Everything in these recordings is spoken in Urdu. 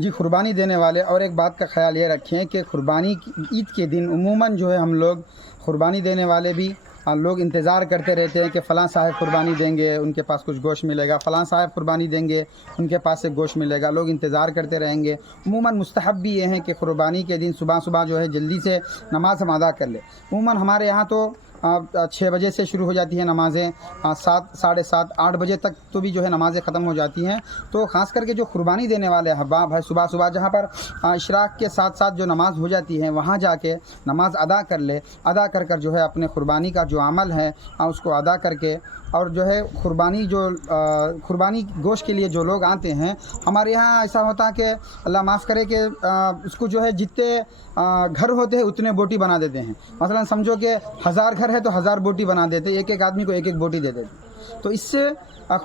جی قربانی دینے والے اور ایک بات کا خیال یہ رکھیں کہ قربانی عید کے دن عموماً جو ہے ہم لوگ قربانی دینے والے بھی لوگ انتظار کرتے رہتے ہیں کہ فلاں صاحب قربانی دیں گے ان کے پاس کچھ گوشت ملے گا، فلاں صاحب قربانی دیں گے ان کے پاس سے گوشت ملے گا، لوگ انتظار کرتے رہیں گے۔ عموماً مستحب بھی یہ ہے کہ قربانی کے دن صبح صبح جو ہے جلدی سے نماز ہم ادا کر لیں۔ عموماً ہمارے یہاں تو 6 بجے سے شروع ہو جاتی ہیں نمازیں، 7، 7:30، 8 بجے تک تو بھی جو ہے نمازیں ختم ہو جاتی ہیں۔ تو خاص کر کے جو قربانی دینے والے احباب ہیں صبح صبح جہاں پر اشراق کے ساتھ ساتھ جو نماز ہو جاتی ہے وہاں جا کے نماز ادا کر لے، ادا کر کر جو ہے اپنے قربانی کا جو عمل ہے اس کو ادا کر کے، اور جو ہے قربانی گوشت کے لیے جو لوگ آتے ہیں ہمارے یہاں ایسا ہوتا ہے کہ اللہ معاف کرے کہ اس کو جو ہے جتنے گھر ہوتے ہیں اتنے بوٹی بنا دیتے ہیں۔ مثلا سمجھو کہ 1000 گھر ہے تو 1000 بوٹی بنا دیتے، ایک آدمی کو ایک بوٹی دے دیتے۔ تو اس سے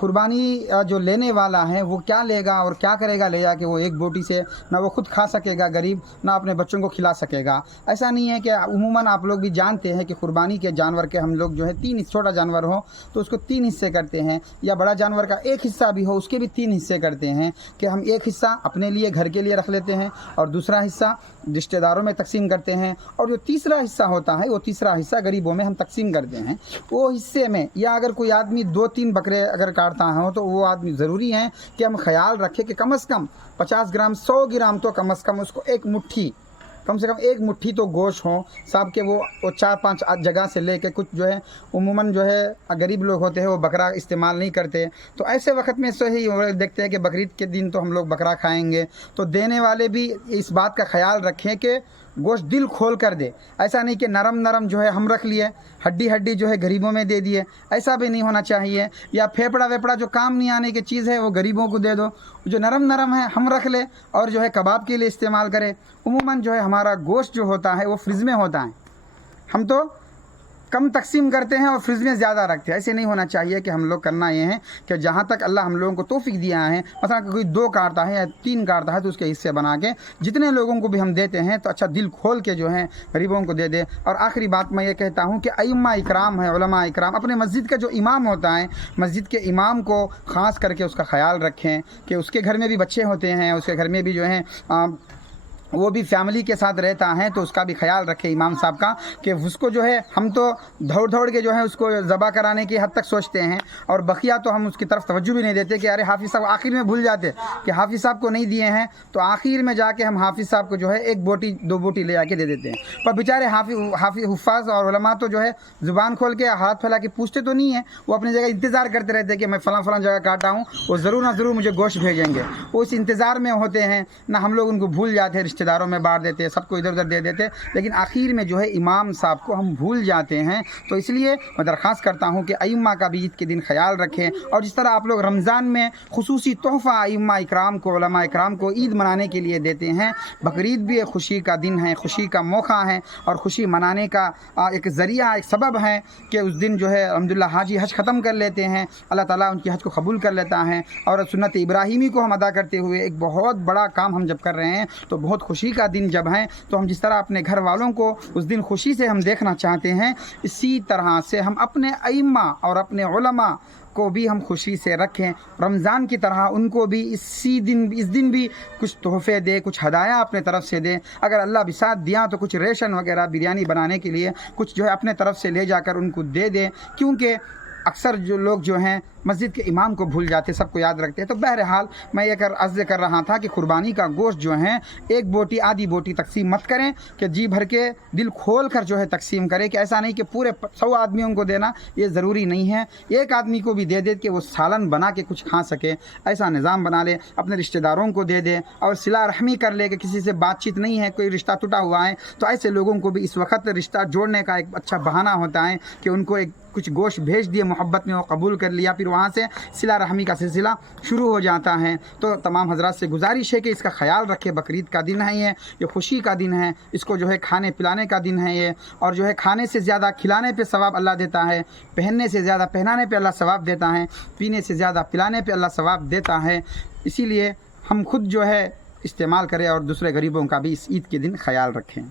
قربانی جو لینے والا ہے وہ کیا لے گا اور کیا کرے گا لے جا کے؟ وہ ایک بوٹی سے نہ وہ خود کھا سکے گا غریب، نہ اپنے بچوں کو کھلا سکے گا۔ ایسا نہیں ہے کہ عموماً آپ لوگ بھی جانتے ہیں کہ قربانی کے جانور کے ہم لوگ جو ہے 3، چھوٹا جانور ہو تو اس کو 3 حصے کرتے ہیں، یا بڑا جانور کا 1 حصہ بھی ہو اس کے بھی 3 حصے کرتے ہیں، کہ ہم 1 حصہ اپنے لیے گھر کے لیے رکھ لیتے ہیں اور دوسرا حصہ رشتہ داروں میں تقسیم کرتے ہیں، اور جو تیسرا حصہ ہوتا ہے وہ تیسرا حصہ غریبوں میں ہم تقسیم کرتے ہیں۔ وہ حصے میں یا اگر کوئی آدمی 2-3 بکرے اگر کاٹتا ہو تو وہ آدمی ضروری ہے کہ ہم خیال رکھیں کہ کم از کم 50 گرام 100 گرام تو کم از کم اس کو کم سے کم ایک مٹھی تو گوشت ہو صاحب کے۔ وہ 4-5 جگہ سے لے کے کچھ جو ہے عموماً جو ہے غریب لوگ ہوتے ہیں وہ بکرا استعمال نہیں کرتے، تو ایسے وقت میں صحیح دیکھتے ہیں کہ بقرعید کے دن تو ہم لوگ بکرا کھائیں گے، تو دینے والے بھی اس بات کا خیال رکھیں کہ گوشت دل کھول کر دے۔ ایسا نہیں کہ نرم جو ہے ہم رکھ لیے، ہڈی جو ہے غریبوں میں دے دیے، ایسا بھی نہیں ہونا چاہیے۔ یا پھیپڑا ویپڑا جو کام نہیں آنے کی چیز ہے وہ غریبوں کو دے دو، جو نرم ہے ہم رکھ لے اور جو ہے کباب کے لیے استعمال کرے۔ عموماً جو ہے ہمارا گوشت جو ہوتا ہے وہ فریج میں ہوتا ہے، ہم تو کم تقسیم کرتے ہیں اور فریج میں زیادہ رکھتے ہیں۔ ایسے نہیں ہونا چاہیے کہ ہم لوگ کرنا یہ ہے کہ جہاں تک اللہ ہم لوگوں کو توفیق دیا ہے، مثلا کوئی 2 کاٹتا ہے یا 3 کاٹتا ہے تو اس کے حصے بنا کے جتنے لوگوں کو بھی ہم دیتے ہیں تو اچھا دل کھول کے جو ہے غریبوں کو دے دے۔ اور آخری بات میں یہ کہتا ہوں کہ ائمہ اکرام ہیں، علماء اکرام، اپنے مسجد کا جو امام ہوتا ہے مسجد کے امام کو خاص کر کے اس کا خیال رکھیں کہ اس کے گھر میں بھی بچے ہوتے ہیں، اس کے گھر میں بھی جو ہے وہ بھی فیملی کے ساتھ رہتا ہے، تو اس کا بھی خیال رکھے امام صاحب کا کہ اس کو جو ہے ہم تو دوڑ کے جو ہے اس کو ذبح کرانے کی حد تک سوچتے ہیں، اور بقیہ تو ہم اس کی طرف توجہ بھی نہیں دیتے کہ ارے حافظ صاحب آخر میں بھول جاتے کہ حافظ صاحب کو نہیں دیے ہیں، تو آخر میں جا کے ہم حافظ صاحب کو جو ہے 1 بوٹی 2 بوٹی لے آ کے دے دیتے ہیں۔ پر بیچارے حفاظ اور علماء تو جو ہے زبان کھول کے ہاتھ پھیلا کے پوچھتے تو نہیں ہیں، وہ اپنی جگہ انتظار کرتے رہتے ہیں کہ میں فلاں جگہ کاٹا ہوں، وہ ضرور نہ ضرور مجھے گوشت بھیجیں گے، وہ اس انتظار میں ہوتے ہیں۔ نہ ہم لوگ ان کو بھول جاتے ہیں، رشتہ داروں میں بانٹ دیتے، سب کو ادھر ادھر دے دیتے، لیکن آخر میں جو ہے امام صاحب کو ہم بھول جاتے ہیں۔ تو اس لیے میں درخواست کرتا ہوں کہ ائمہ کا بھی عید کے دن خیال رکھیں، اور جس طرح آپ لوگ رمضان میں خصوصی تحفہ ائمہ اکرام کو، علماء اکرام کو عید منانے کے لیے دیتے ہیں، بقرعید بھی ایک خوشی کا دن ہے، خوشی کا موقع ہے، اور خوشی منانے کا ایک ذریعہ، ایک سبب ہے کہ اس دن جو ہے الحمدللہ حاجی حج ختم کر لیتے ہیں، اللہ تعالیٰ ان کی حج کو قبول کر لیتا ہے، اور سنت ابراہیمی کو ہم ادا کرتے ہوئے ایک بہت بڑا کام ہم جب کر رہے ہیں تو بہت خوشی کا دن جب ہے، تو ہم جس طرح اپنے گھر والوں کو اس دن خوشی سے ہم دیکھنا چاہتے ہیں، اسی طرح سے ہم اپنے ائمہ اور اپنے علماء کو بھی ہم خوشی سے رکھیں، رمضان کی طرح ان کو بھی اس دن بھی کچھ تحفے دے، کچھ ہدایہ اپنے طرف سے دے، اگر اللہ بساط دیا تو کچھ ریشن وغیرہ بریانی بنانے کے لیے کچھ جو ہے اپنے طرف سے لے جا کر ان کو دے دے، کیونکہ اکثر جو لوگ جو ہیں مسجد کے امام کو بھول جاتے، سب کو یاد رکھتے ہیں۔ تو بہرحال میں یہ عرض کر رہا تھا کہ قربانی کا گوشت جو ہے 1 بوٹی آدھی بوٹی تقسیم مت کریں، کہ جی بھر کے دل کھول کر جو ہے تقسیم کریں، کہ ایسا نہیں کہ پورے 100 آدمیوں کو دینا، یہ ضروری نہیں ہے، 1 آدمی کو بھی دے دے کہ وہ سالن بنا کے کچھ کھا سکے، ایسا نظام بنا لے، اپنے رشتہ داروں کو دے دے، اور صلہ رحمی کر لے کہ کسی سے بات چیت نہیں ہے، کوئی رشتہ ٹوٹا ہوا ہے تو ایسے لوگوں کو بھی اس وقت رشتہ جوڑنے کا ایک اچھا بہانہ ہوتا ہے کہ ان کو کچھ گوشت بھیج دیے، محبت میں وہ قبول کر لیا، پھر وہاں سے صلہ رحمی کا سلسلہ شروع ہو جاتا ہے۔ تو تمام حضرات سے گزارش ہے کہ اس کا خیال رکھے، بقرعید کا دن ہے، یہ خوشی کا دن ہے، اس کو جو ہے کھانے پلانے کا دن ہے یہ، اور جو ہے کھانے سے زیادہ کھلانے پہ ثواب اللہ دیتا ہے، پہننے سے زیادہ پہنانے پہ اللہ ثواب دیتا ہے، پینے سے زیادہ پلانے پہ اللہ ثواب دیتا ہے۔ اسی لیے ہم خود جو ہے استعمال کریں اور دوسرے غریبوں کا بھی اس عید کے دن خیال رکھیں۔